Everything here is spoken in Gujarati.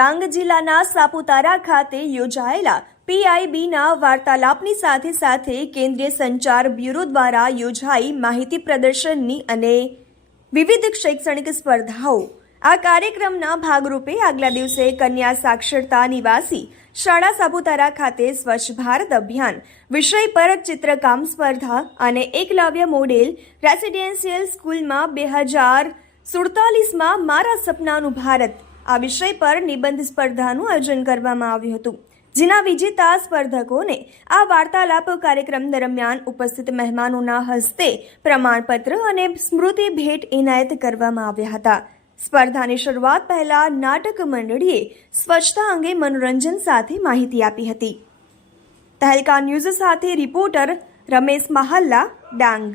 ડાંગ જિલ્લાના સાપુતારા ખાતે યોજાયેલા પીઆઈબીના વાર્તાલાપની સાથે સાથે કેન્દ્રીય સંચાર બ્યુરો દ્વારા યોજાઈ માહિતી પ્રદર્શનની અને વિવિધ શૈક્ષણિક સ્પર્ધાઓ. આ કાર્યક્રમના ભાગરૂપે આગલા દિવસે કન્યા સાક્ષરતા નિવાસી શાળા સાપુતારા ખાતે સ્વચ્છ ભારત અભિયાન, વિષય પર ચિત્રકામ સ્પર્ધા અને એકલવ્ય મોડેલ રેસિડેન્શિયલ સ્કૂલમાં બે હજાર સુડતાલીસમાં મારા સપનાનું ભારત આ વિષય પર નિબંધ સ્પર્ધાનું આયોજન કરવામાં આવ્યું હતું, જેના વિજેતા સ્પર્ધકોને આ વાર્તાલાપ કાર્યક્રમ દરમિયાન ઉપસ્થિત મહેમાનોના હસ્તે પ્રમાણપત્ર અને સ્મૃતિ ભેટ એનાયત કરવામાં આવ્યા હતા. સ્પર્ધાની શરૂઆત પહેલા નાટક મંડળીએ સ્વચ્છતા અંગે મનોરંજન સાથે માહિતી આપી હતી. તહેલકા ન્યૂઝ સાથે રિપોર્ટર રમેશ મહાલ્લા, ડાંગ.